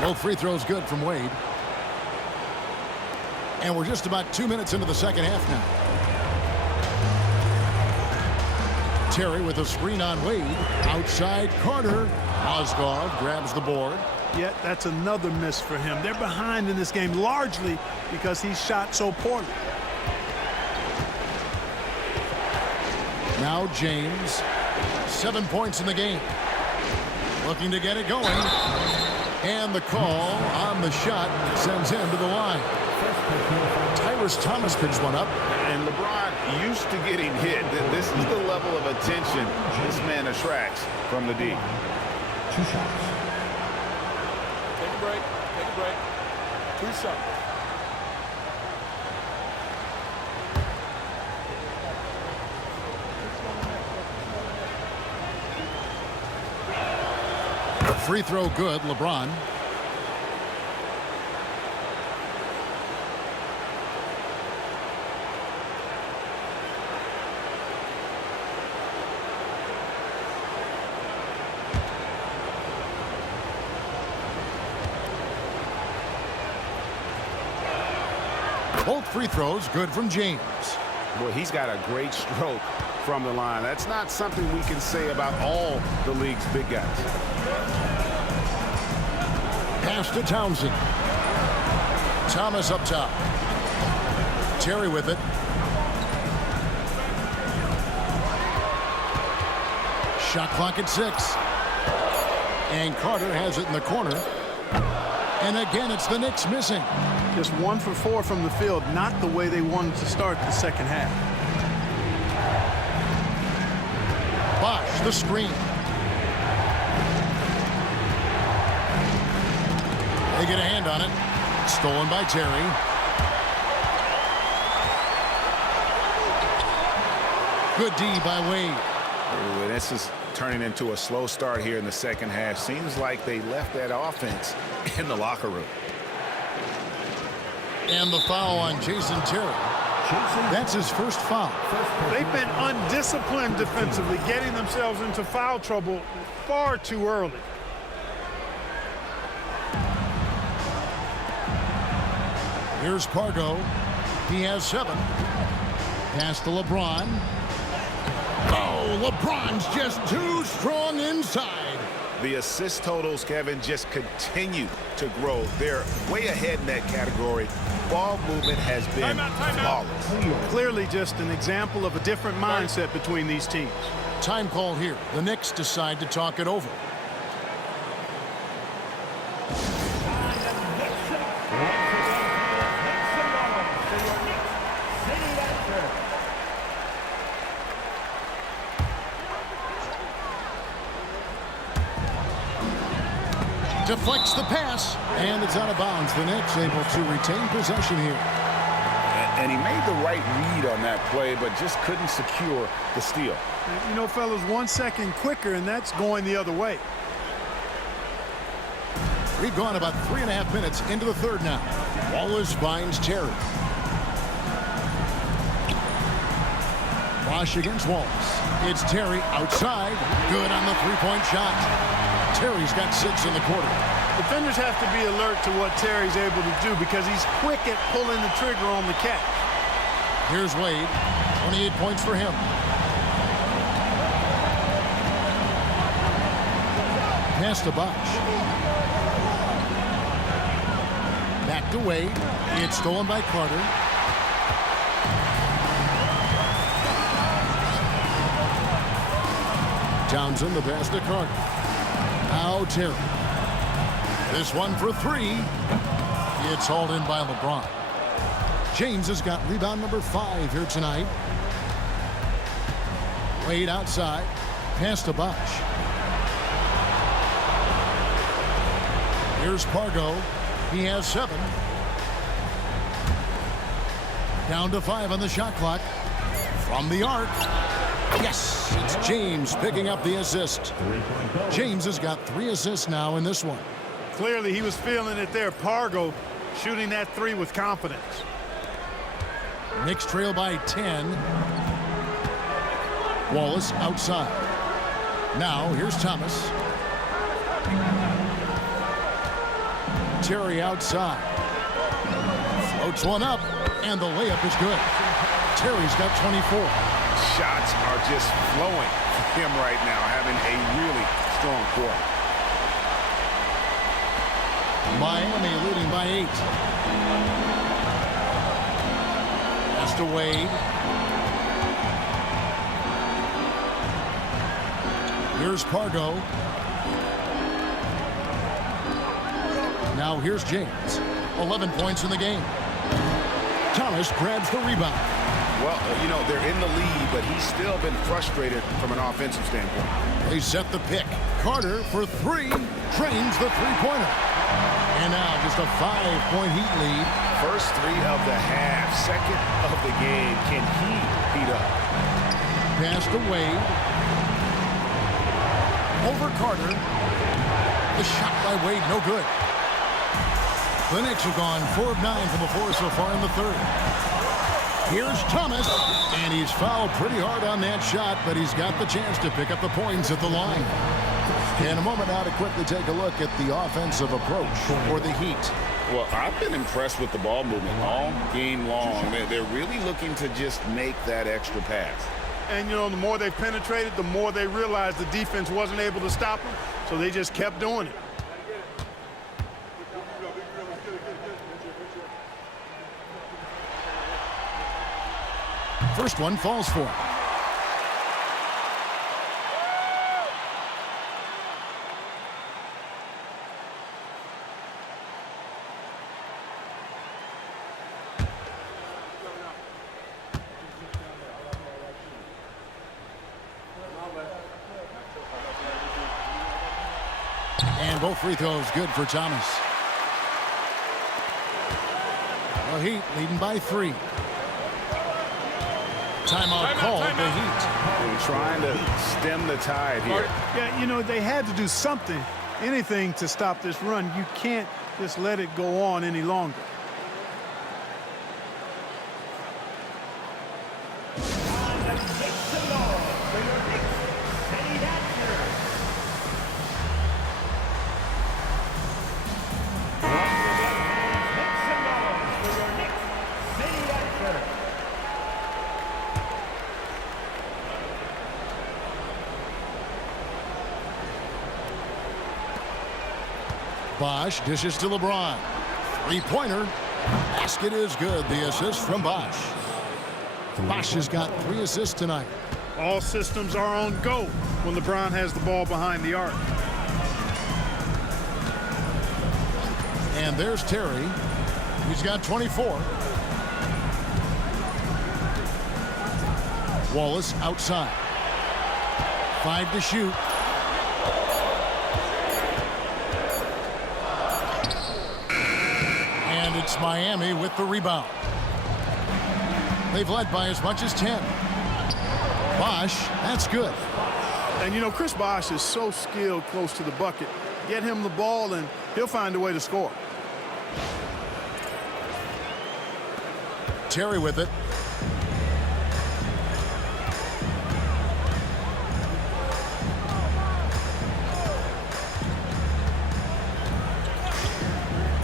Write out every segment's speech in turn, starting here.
Both free throws good from Wade. And we're just about 2 minutes into the second half now. Terry with a screen on Wade. Outside Carter. Mozgov grabs the board. Yet that's another miss for him. They're behind in this game largely because he shot so poorly. Now James. 7 points in the game. Looking to get it going. And the call on the shot sends him to the line. Tyrus Thomas picks one up. And LeBron used to getting hit. This is the level of attention this man attracts from the D. 2 shots. Take a break. Take a break. 2 shots. Free throw good, LeBron. Both free throws good from James. Boy, he's got a great stroke from the line. That's not something we can say about all the league's big guys. Pass to Townsend. Thomas up top. Terry with it. Shot clock at 6. And Carter has it in the corner. And again, it's the Knicks missing. Just 1 for 4 from the field, not the way they wanted to start the second half. Bosh, the screen. They get a hand on it. Stolen by Terry. Good D by Wade. Ooh, this is turning into a slow start here in the second half. Seems like they left that offense in the locker room. And the foul on Jason Terry. That's his first foul. They've been undisciplined defensively, getting themselves into foul trouble far too early. Here's Pargo. He has 7. Pass to LeBron. Oh, LeBron's just too strong inside. The assist totals, Kevin, just continue to grow. They're way ahead in that category. Ball movement has been flawless. Clearly just an example of a different mindset between these teams. Time call here. The Knicks decide to talk it over. Deflects the pass, and it's out of bounds. The Knicks able to retain possession here. And he made the right read on that play, but just couldn't secure the steal. You know, fellas, 1 second quicker, and that's going the other way. We've gone about 3.5 minutes into the third now. Wallace finds Terry. Bosh against Wallace. It's Terry outside. Good on the three-point shot. Terry's got 6 in the quarter. Defenders have to be alert to what Terry's able to do because he's quick at pulling the trigger on the catch. Here's Wade. 28 points for him. Pass to Bosh. Back to Wade. It's stolen by Carter. Townsend, the pass to Carter. Now Terry. This one for 3. It's hauled in by LeBron. James has got rebound number 5 here tonight. Wade outside. Pass to Bosh. Here's Pargo. He has 7. Down to 5 on the shot clock. From the arc. Yes, it's James picking up the assist. James has got 3 assists now in this one. Clearly, he was feeling it there. Pargo shooting that 3 with confidence. Knicks trail by 10. Wallace outside. Now, here's Thomas. Terry outside. Floats one up, and the layup is good. Terry's got 24. Shots are just flowing for him right now, having a really strong quarter. Miami leading by 8. Pass to Wade. Here's Pargo. Now here's James. 11 points in the game. Thomas grabs the rebound. Well, you know, they're in the lead, but he's still been frustrated from an offensive standpoint. They set the pick. Carter for 3. Drains the three-pointer. And now just a 5-point Heat lead. First 3 of the half. Second of the game. Can he heat up? Pass to Wade. Over Carter. The shot by Wade, no good. The Knicks have gone 4 of 9 from the floor so far in the third. Here's Thomas, and he's fouled pretty hard on that shot, but he's got the chance to pick up the points at the line. In a moment now to quickly take a look at the offensive approach for the Heat. Well, I've been impressed with the ball movement all game long. They're really looking to just make that extra pass. And, you know, the more they penetrated, the more they realized the defense wasn't able to stop them, so they just kept doing it. First one falls for him. And both free throws good for Thomas. The Heat leading by 3. Timeout called the Heat. They're trying to stem the tide here. Yeah, you know, they had to do something, anything to stop this run. You can't just let it go on any longer. Bosh dishes to LeBron. Three-pointer. Basket is good. The assist from Bosh. Bosh has got 3 assists tonight. All systems are on go when LeBron has the ball behind the arc. And there's Terry. He's got 24. Wallace outside. 5 to shoot. And it's Miami with the rebound. They've led by as much as 10. Bosh, that's good. And, you know, Chris Bosh is so skilled close to the bucket. Get him the ball, and he'll find a way to score. Terry with it.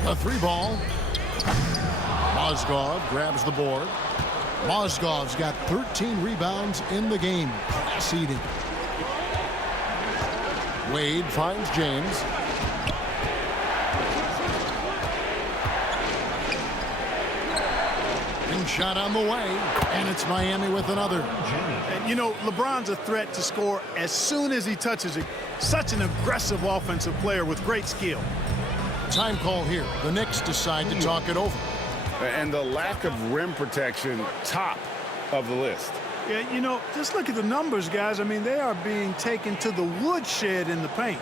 A 3-ball. Mozgov grabs the board. Mozgov's got 13 rebounds in the game. Class eating. Wade finds James. And shot on the way. And it's Miami with another. And, you know, LeBron's a threat to score as soon as he touches it. Such an aggressive offensive player with great skill. Time call here. The Knicks decide to talk it over. And the lack of rim protection, top of the list. Yeah, you know, just look at the numbers, guys. I mean, they are being taken to the woodshed in the paint.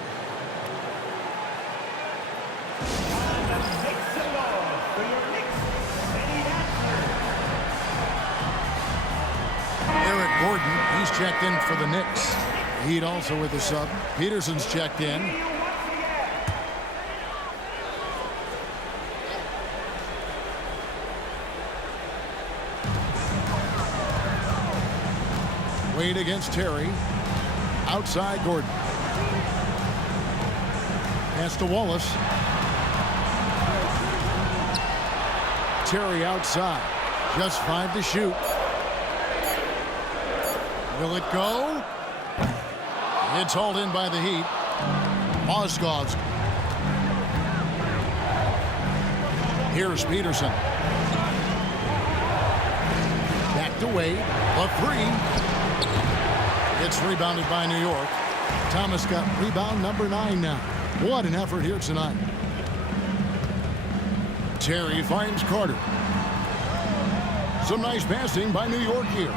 Eric Gordon, he's checked in for the Knicks. Heat also with the sub. Peterson's checked in. Wade against Terry. Outside Gordon. Pass to Wallace. Terry outside. Just 5 to shoot. Will it go? It's hauled in by the Heat. Mozgov's. Here's Peterson. Back to Wade. A 3. It's rebounded by New York. Thomas got rebound number 9 now. What an effort here tonight. Terry finds Carter. Some nice passing by New York here.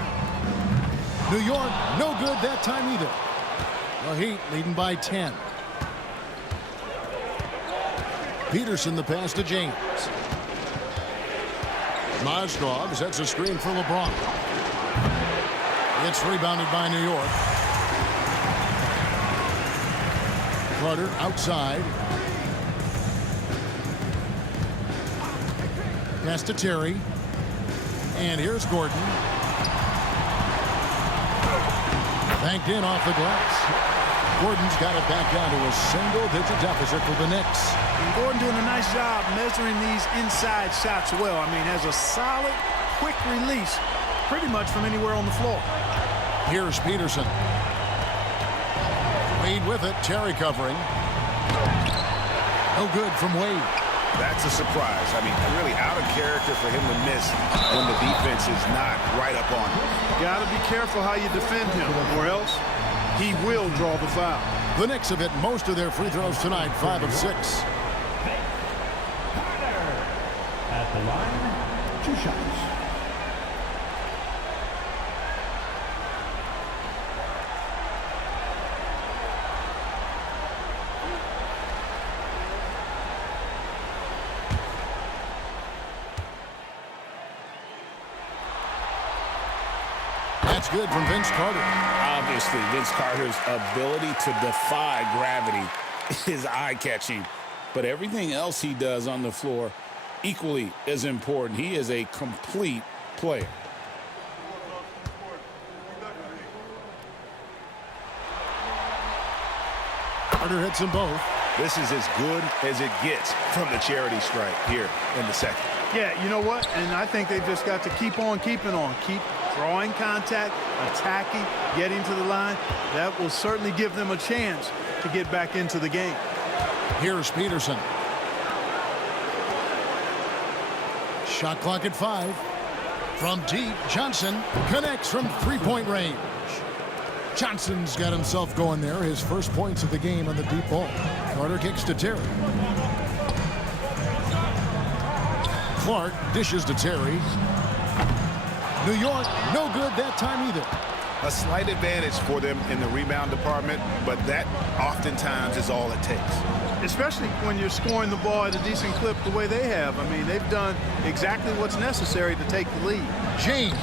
New York, no good that time either. The Heat leading by 10. Peterson the pass to James. Mozgov sets a screen for LeBron. It's rebounded by New York. Carter outside. Pass to Terry. And here's Gordon. Banked in off the glass. Gordon's got it back down to a single-digit deficit for the Knicks. And Gordon doing a nice job measuring these inside shots well. I mean, has a solid, quick release pretty much from anywhere on the floor. Here's Peterson. Wade with it. Terry covering. No good from Wade. That's a surprise. I mean, really out of character for him to miss when the defense is not right up on him. Got to be careful how you defend him, or else he will draw the foul. The Knicks have hit most of their free throws tonight, 5 of 6. At the line, 2 shots. That's good from Vince Carter. Obviously, Vince Carter's ability to defy gravity is eye-catching. But everything else he does on the floor equally is important. He is a complete player. Carter hits them both. This is as good as it gets from the charity stripe here in the second. Yeah, you know what? And I think they've just got to keep on keeping on. Keep drawing contact, attacking, getting to the line. That will certainly give them a chance to get back into the game. Here's Peterson. Shot clock at 5. From deep, Johnson connects from three-point range. Johnson's got himself going there. His first points of the game on the deep ball. Carter kicks to Terry. Clark dishes to Terry. New York, no good that time either. A slight advantage for them in the rebound department, but that oftentimes is all it takes. Especially when you're scoring the ball at a decent clip the way they have. I mean, they've done exactly what's necessary to take the lead. James,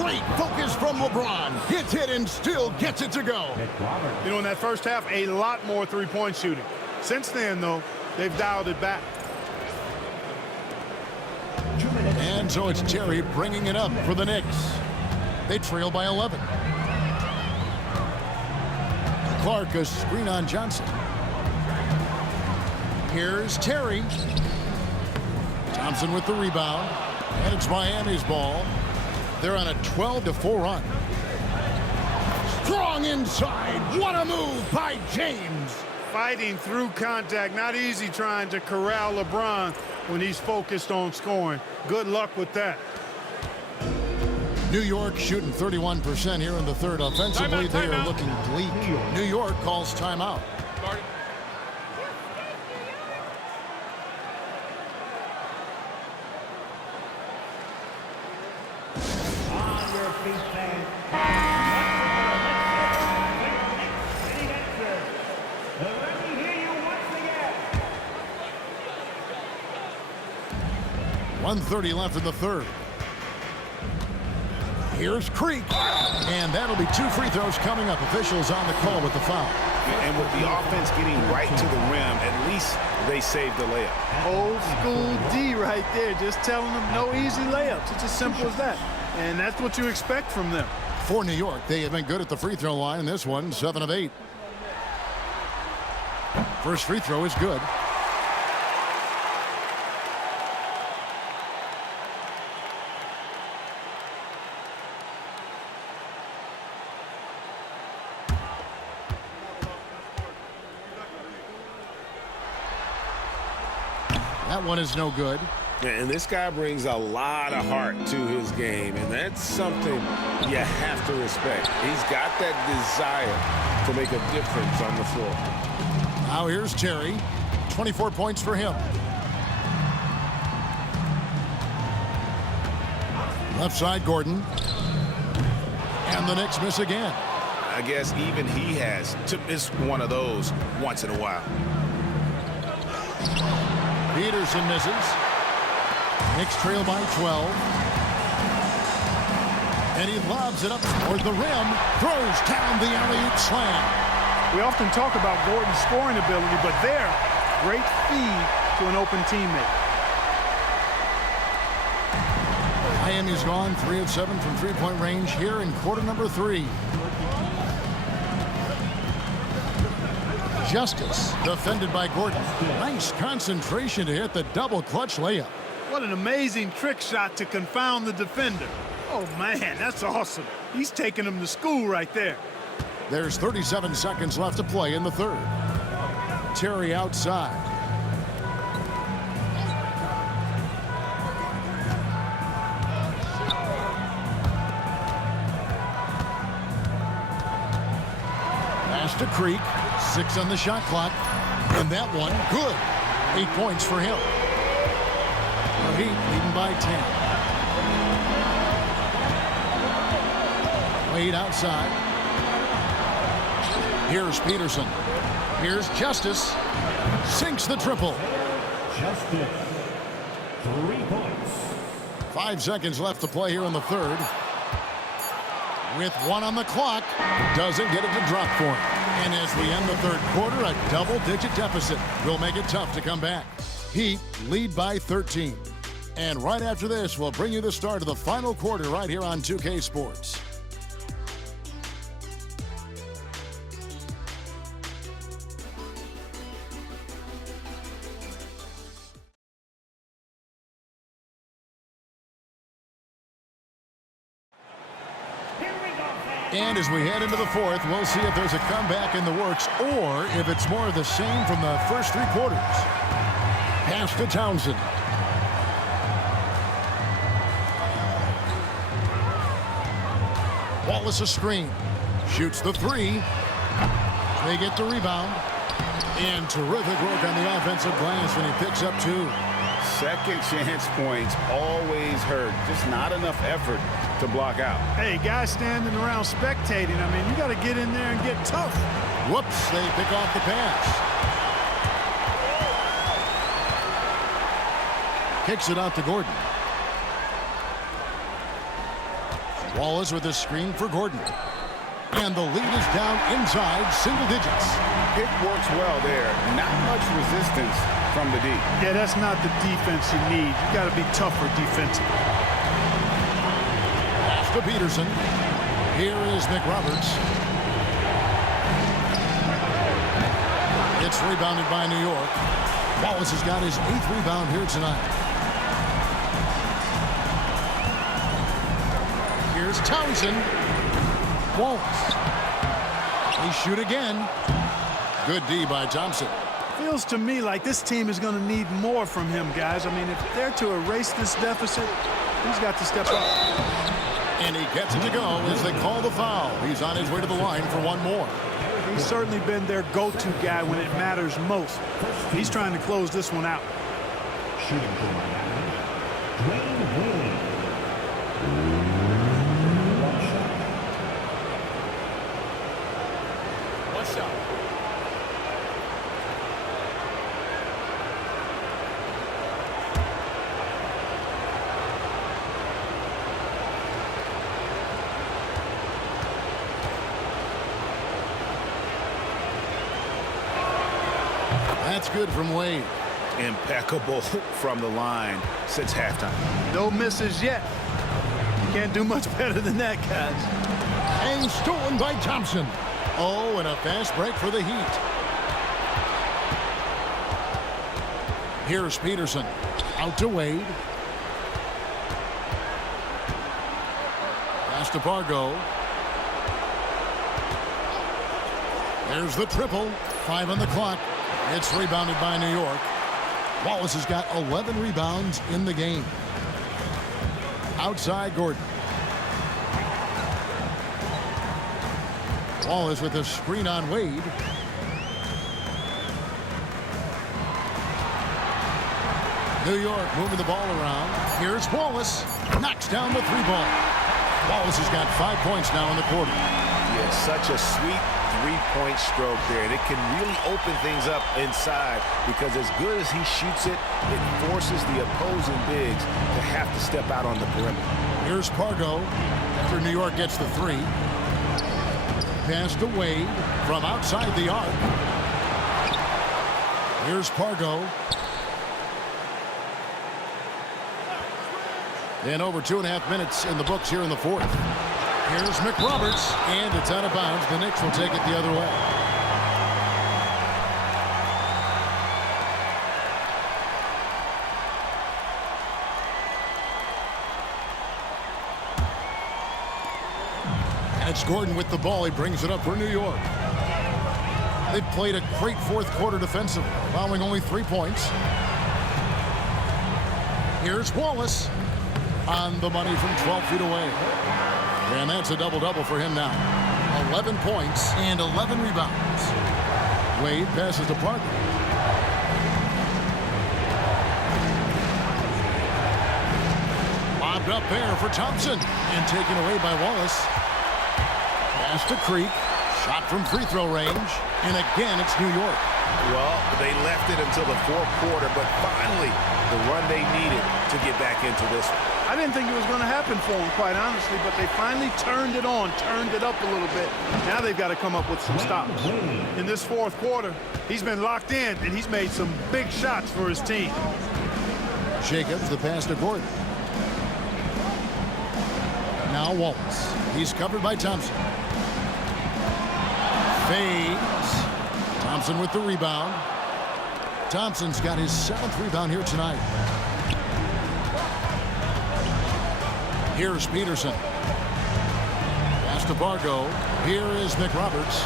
great focus from LeBron. Hits it and still gets it to go. You know, in that first half, a lot more three-point shooting. Since then, though, they've dialed it back. And so it's Terry bringing it up for the Knicks. They trail by 11. Clark, a screen on Johnson. Here's Terry. Thompson with the rebound. And it's Miami's ball. They're on a 12-4 run. Strong inside. What a move by James. Fighting through contact. Not easy trying to corral LeBron when he's focused on scoring. Good luck with that. New York shooting 31% here in the third. Offensively, they are looking bleak. New York calls timeout. On your feet, fans. Let me hear you once again. 1:30 left in the third. Here's Creek. And that'll be 2 free throws coming up. Officials on the call with the foul. And with the offense getting right to the rim, at least they saved the layup. Old school D right there. Just telling them no easy layups. It's as simple as that. And that's what you expect from them. For New York, they have been good at the free throw line. This one, 7 of 8. First free throw is good. That one is no good. And this guy brings a lot of heart to his game, and that's something you have to respect. He's got that desire to make a difference on the floor. Now here's Terry. 24 points for him. Left side, Gordon. And the Knicks miss again. I guess even he has to miss one of those once in a while. Peterson misses. Knicks trail by 12. And he lobs it up toward the rim. Throws down the alley-oop slam. We often talk about Gordon's scoring ability, but there, great feed to an open teammate. Miami's gone 3 of 7 from three-point range here in quarter number 3. Justice defended by Gordon. Nice concentration to hit the double clutch layup. What an amazing trick shot to confound the defender. Oh, man, that's awesome. He's taking him to school right there. There's 37 seconds left to play in the third. Terry outside. Pass to Creek. 6 on the shot clock. And that one, good. 8 points for him. The Heat leading by 10. Wade outside. Here's Peterson. Here's Justice. Sinks the triple. Justice. 3 points. 5 seconds left to play here in the third. With 1 on the clock. Doesn't get it to drop for him. And as we end the third quarter, a double-digit deficit will make it tough to come back. Heat lead by 13. And right after this, we'll bring you the start of the final quarter right here on 2K Sports. And as we head into the fourth, we'll see if there's a comeback in the works or if it's more of the same from the first 3 quarters. Pass to Townsend. Wallace a screen. Shoots the 3. They get the rebound. And terrific work on the offensive glass when he picks up 2. Second chance points always hurt. Just not enough effort to block out. Hey, guys standing around spectating, I mean, you got to get in there and get tough. Whoops, they pick off the pass. Kicks it out to Gordon. Wallace with a screen for Gordon. And the lead is down inside single digits. Pick works well there. Not much resistance from the D. Yeah, that's not the defense you need. You got to be tougher defensively. Pass to Peterson. Here is McRoberts. It's rebounded by New York. Wallace has got his 8th rebound here tonight. Here's Townsend. Wallace. They shoot again. Good D by Thompson. Feels to me like this team is going to need more from him, guys. I mean, if they're to erase this deficit, he's got to step up. And he gets it to go as they call the foul. He's on his way to the line for 1 more. He's certainly been their go-to guy when it matters most. He's trying to close this one out. Shooting for Miami, Dwayne Wade. One shot. That's good from Wade. Impeccable from the line since halftime. No misses yet. You can't do much better than that, guys. And stolen by Thompson. Oh, and a fast break for the Heat. Here's Peterson. Out to Wade. Pass to Pargo. There's the triple. 5 on the clock. It's rebounded by New York. Wallace has got 11 rebounds in the game. Outside Gordon. Wallace with a screen on Wade. New York moving the ball around. Here's Wallace. Knocks down the three ball. Wallace has got 5 points now in the quarter. Yeah, such a sweet three-point stroke there. And it can really open things up inside because as good as he shoots it, it forces the opposing bigs to have to step out on the perimeter. Here's Pargo after New York gets the three. Pass to Wade from outside the arc. Here's Pargo. And over 2.5 minutes in the books here in the fourth. Here's McRoberts, and it's out of bounds. The Knicks will take it the other way. And it's Gordon with the ball. He brings it up for New York. They've played a great fourth quarter defensively, allowing only 3 points. Here's Wallace. On the money from 12 feet away. And that's a double-double for him now. 11 points and 11 rebounds. Wade passes to Parker. Lobbed up there for Thompson. And taken away by Wallace. Pass to Creek. Shot from free throw range. And again, it's New York. Well, they left it until the fourth quarter, but finally the run they needed to get back into this one. I didn't think it was going to happen for them, quite honestly, but they finally turned it on, turned it up a little bit. Now they've got to come up with some stops. In this fourth quarter, he's been locked in, and he's made some big shots for his team. Jacobs, the pass to Gordon. Now Wallace. He's covered by Thompson. Fades. Thompson with the rebound. Thompson's got his 7th rebound here tonight. Here's Peterson. Pass to Pargo. Here is McRoberts.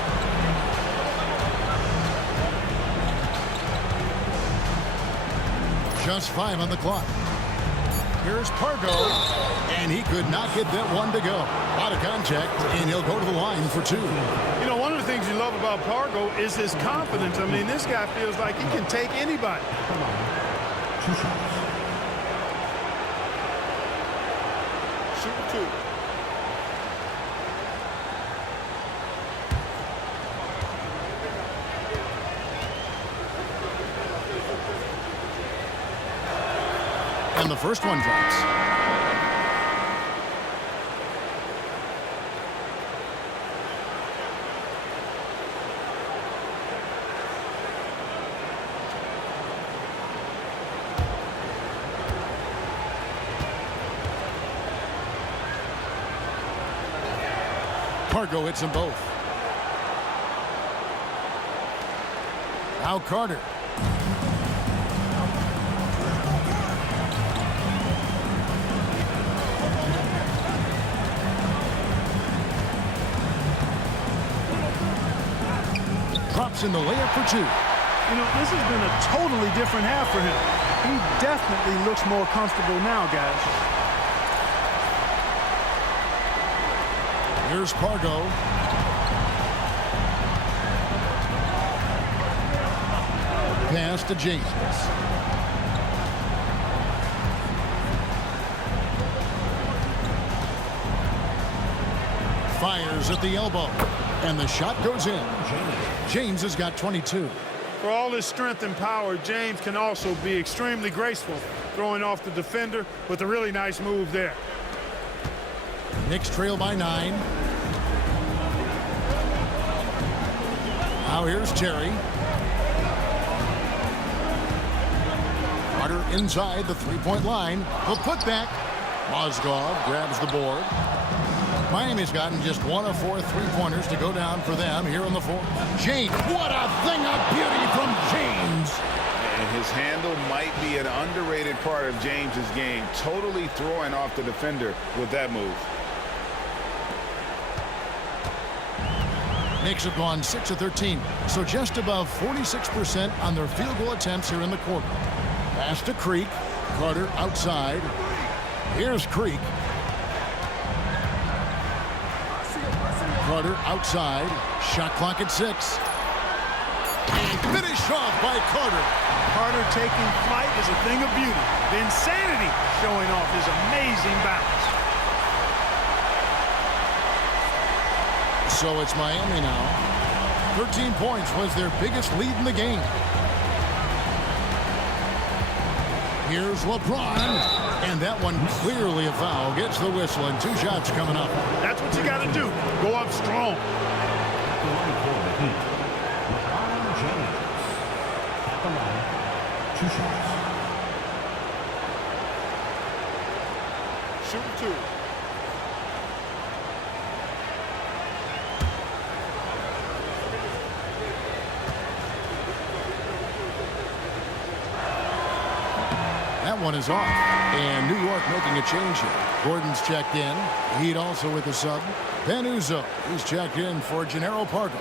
Just 5 on the clock. Here's Pargo. And he could not get that one to go. A lot of contact, and he'll go to the line for 2. You know, one of the things you love about Pargo is his confidence. I mean, this guy feels like he can take anybody. Come on. 2 shots. Shoot 2. And the first one drops. Pargo hits them both. Now Carter. Drops in the layup for 2. You know, this has been a totally different half for him. He definitely looks more comfortable now, guys. Here's Pargo. Pass to James. Fires at the elbow. And the shot goes in. James has got 22. For all his strength and power, James can also be extremely graceful, throwing off the defender with a really nice move there. Knicks trail by 9. Now here's Terry. Carter inside the three-point line. The putback. Mozgov grabs the board. Miami's gotten just 1 of 4 three-pointers to go down for them here in the fourth. James, what a thing of beauty from James. And his handle might be an underrated part of James's game, totally throwing off the defender with that move. Knicks have gone 6 of 13, so just above 46% on their field goal attempts here in the quarter. Pass to Creek. Carter outside. Here's Creek. Carter outside. Shot clock at 6. And finished off by Carter. Carter taking flight is a thing of beauty. The insanity showing off his amazing balance. So it's Miami now. 13 points was their biggest lead in the game. Here's LeBron. And that one clearly a foul. Gets the whistle and 2 shots coming up. That's what you got to do. Go up strong. At the line, 2 shots. Shooting 2. That one is off. And New York making a change here. Gordon's checked in. Heat also with the sub. Ben Uzo, he's checked in for Gennaro Pargo.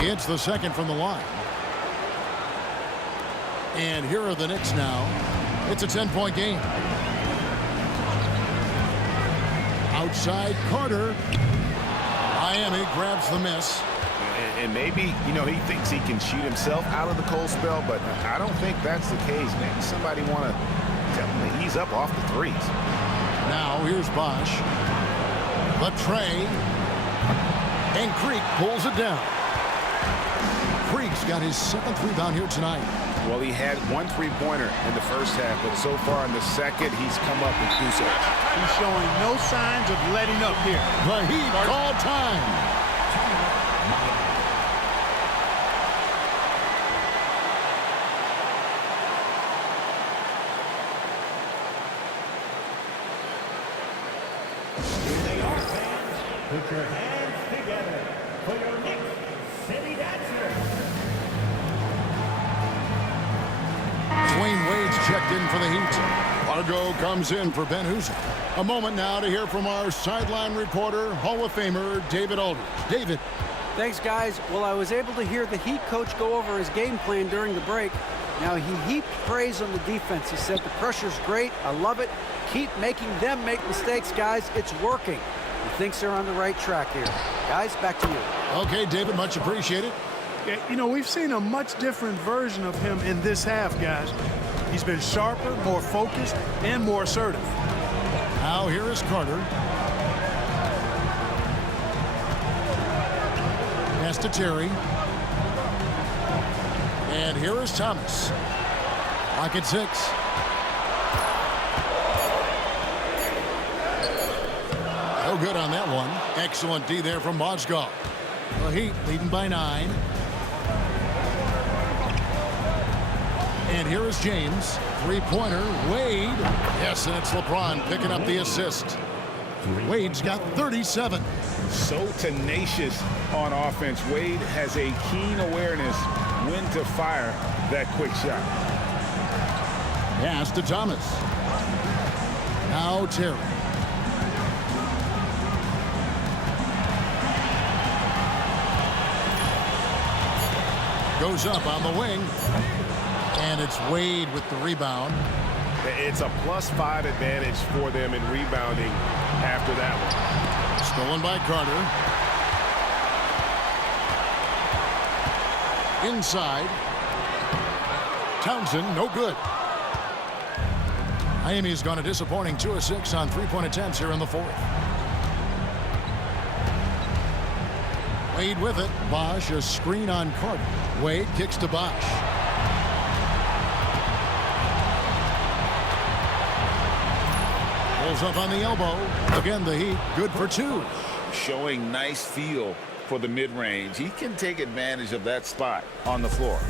He hits the second from the line. And here are the Knicks now. It's a 10-point game. Outside Carter. Miami grabs the miss. And maybe, you know, he thinks he can shoot himself out of the cold spell, but I don't think that's the case. Maybe somebody want to tell him to ease up off the threes. Now here's Bosch. Latre. And Creek pulls it down. Creek's got his 7th rebound here tonight. Well, he had 1 3-pointer in the first half, but so far in the second, he's come up with 2 sets. He's showing no signs of letting up here. The Heat call time. New York fans, put your hands together for your Knicks City Dancers. Dwayne Wade's checked in for the Heat. Largo comes in for Ben Uzo. A moment now to hear from our sideline reporter, Hall of Famer David Aldridge. David. Thanks, guys. Well, I was able to hear the Heat coach go over his game plan during the break. Now, he heaped praise on the defense. He said the pressure's great. I love it. Keep making them make mistakes, guys. It's working. He thinks they're on the right track here. Guys, back to you. Okay, David, much appreciated. Yeah, you know, we've seen a much different version of him in this half, guys. He's been sharper, more focused, and more assertive. Now here is Carter. Pass to Terry. And here is Thomas. Lock at 6. No good on that one. Excellent D there from Mozgov. The Heat leading by 9. And here is James. 3-pointer. Wade. Yes, and it's LeBron picking up the assist. Wade's got 37. So tenacious on offense. Wade has a keen awareness when to fire that quick shot. Pass to Thomas. Now Terry. Goes up on the wing. And it's Wade with the rebound. It's a +5 advantage for them in rebounding after that one. Stolen by Carter. Inside. Townsend, no good. Miami's gone a disappointing 2 of 6 on 3-point attempts here in the 4th. Wade with it. Bosch, a screen on Carter. Wade kicks to Bosch. Pulls up on the elbow. Again, the Heat good for 2. Showing nice feel for the mid-range. He can take advantage of that spot on the floor.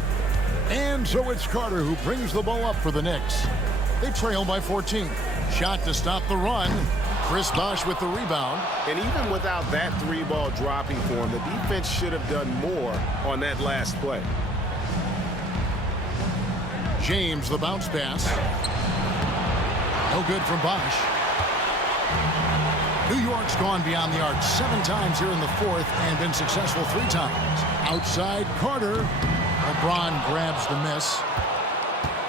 And so it's Carter who brings the ball up for the Knicks. They trail by 14. Shot to stop the run. Chris Bosch with the rebound. And even without that 3-ball dropping for him, the defense should have done more on that last play. James, the bounce pass. No good from Bosch. New York's gone beyond the arc 7 times here in the fourth and been successful 3 times. Outside Carter. LeBron grabs the miss.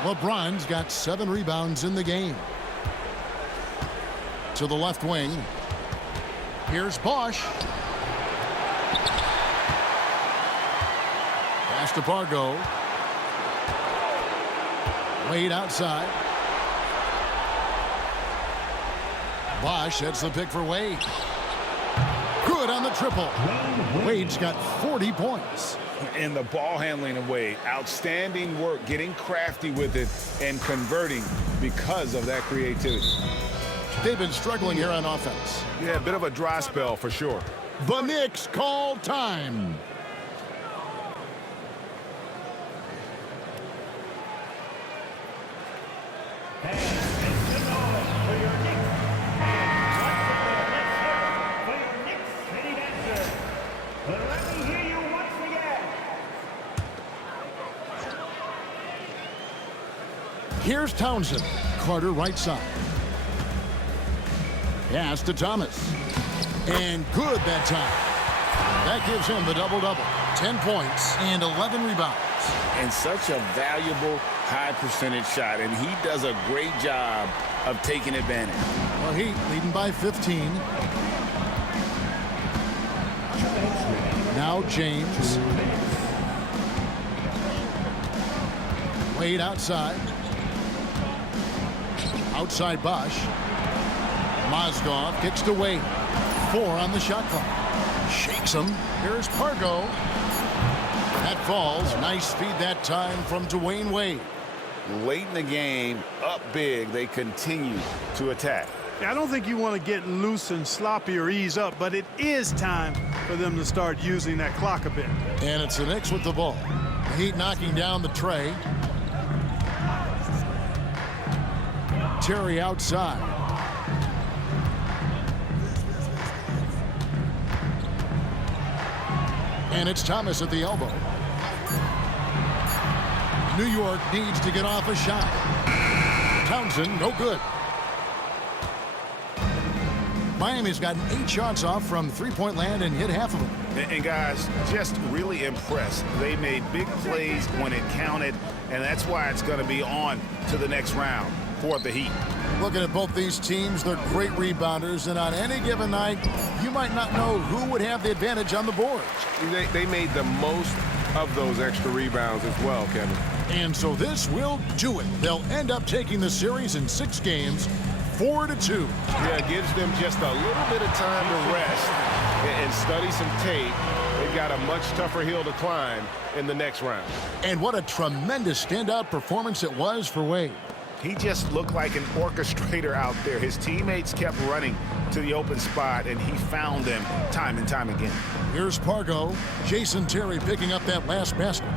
LeBron's got 7 rebounds in the game. To the left wing. Here's Bosch. Pass to Pargo. Wade outside. Bosch sets the pick for Wade. Good on the triple. Wade's got 40 points. And the ball handling of Wade. Outstanding work, getting crafty with it and converting because of that creativity. They've been struggling here on offense. Yeah, a bit of a dry spell for sure. The Knicks call time. Here's Townsend. Carter right side. Pass to Thomas. And good that time. That gives him the double-double. 10 points and 11 rebounds. And such a valuable high percentage shot. And he does a great job of taking advantage. Well, Heat leading by 15. Now James. Wade outside. Outside Bosch. Mozgov kicks to Wade. 4 on the shot clock. Shakes him. Here's Pargo. That falls. Nice feed that time from Dwayne Wade. Late in the game, up big, they continue to attack. I don't think you want to get loose and sloppy or ease up, but it is time for them to start using that clock a bit. And it's the Knicks with the ball. The Heat knocking down the tray. Terry outside. And it's Thomas at the elbow. New York needs to get off a shot. Townsend, no good. Miami's gotten 8 shots off from three-point land and hit half of them. And guys, just really impressed. They made big plays when it counted, and that's why it's going to be on to the next round for the Heat. Looking at both these teams, they're great rebounders, and on any given night, you might not know who would have the advantage on the boards. They made the most of those extra rebounds as well, Kevin. And so this will do it. They'll end up taking the series in 6 games, 4-2. Yeah, it gives them just a little bit of time to rest and study some tape. They've got a much tougher hill to climb in the next round. And what a tremendous standout performance it was for Wade. He just looked like an orchestrator out there. His teammates kept running to the open spot, and he found them time and time again. Here's Pargo. Jason Terry picking up that last basket.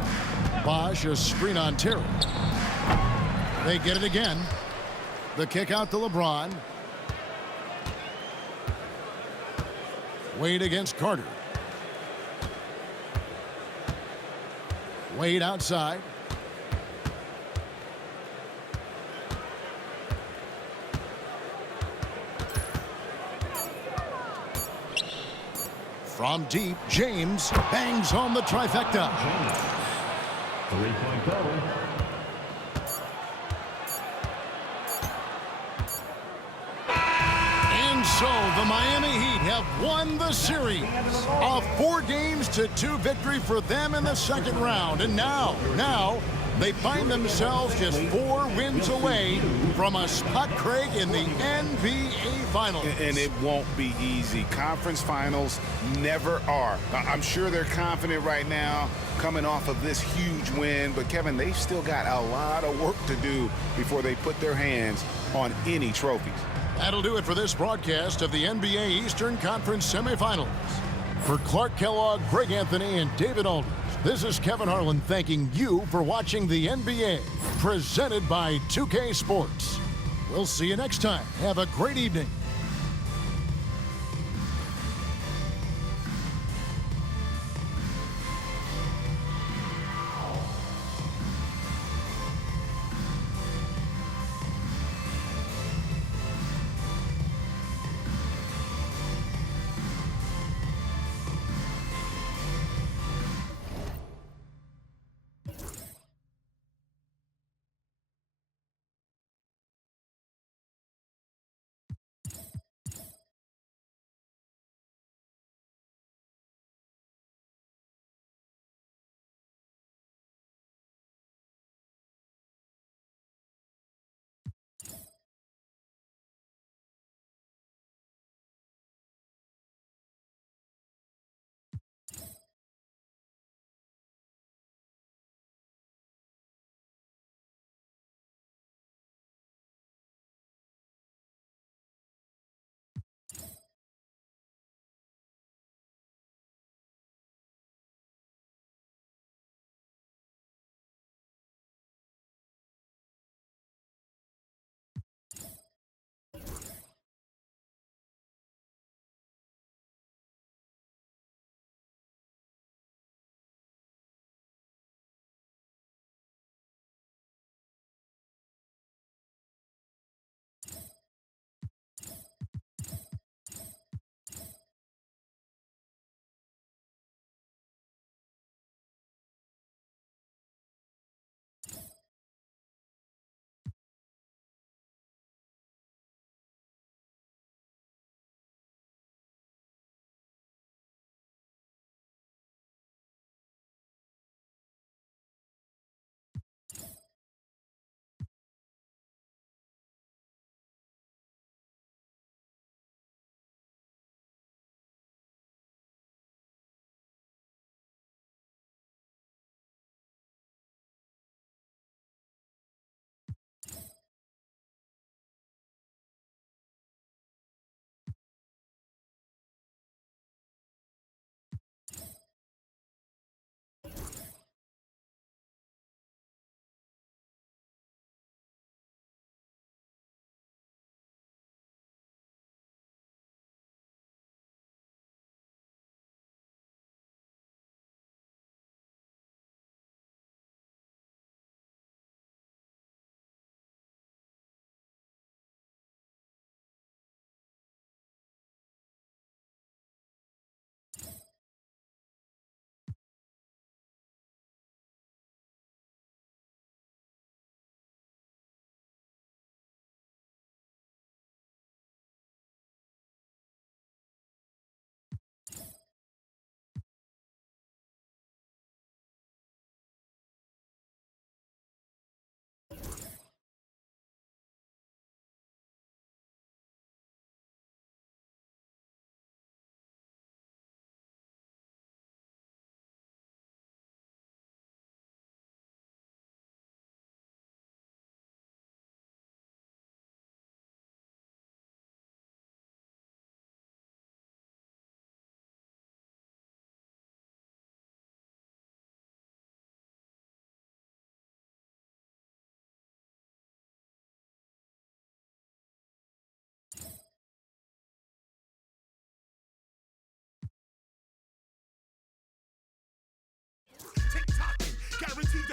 Bosch, a screen on Terry. They get it again. The kick out to LeBron. Wade against Carter. Wade outside. From deep, James bangs home the trifecta. 3-point goal. And so the Miami Heat have won the series. A 4-2 victory for them in the second round. And now they find themselves just 4 wins away from a spot, Craig, in the NBA Finals. And it won't be easy. Conference finals never are. I'm sure they're confident right now coming off of this huge win. But, Kevin, they've still got a lot of work to do before they put their hands on any trophies. That'll do it for this broadcast of the NBA Eastern Conference semifinals. For Clark Kellogg, Greg Anthony, and David Aldridge, this is Kevin Harlan thanking you for watching the NBA, presented by 2K Sports. We'll see you next time. Have a great evening.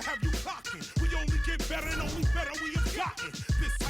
to have you clocking. We only get better and only better we have gotten. This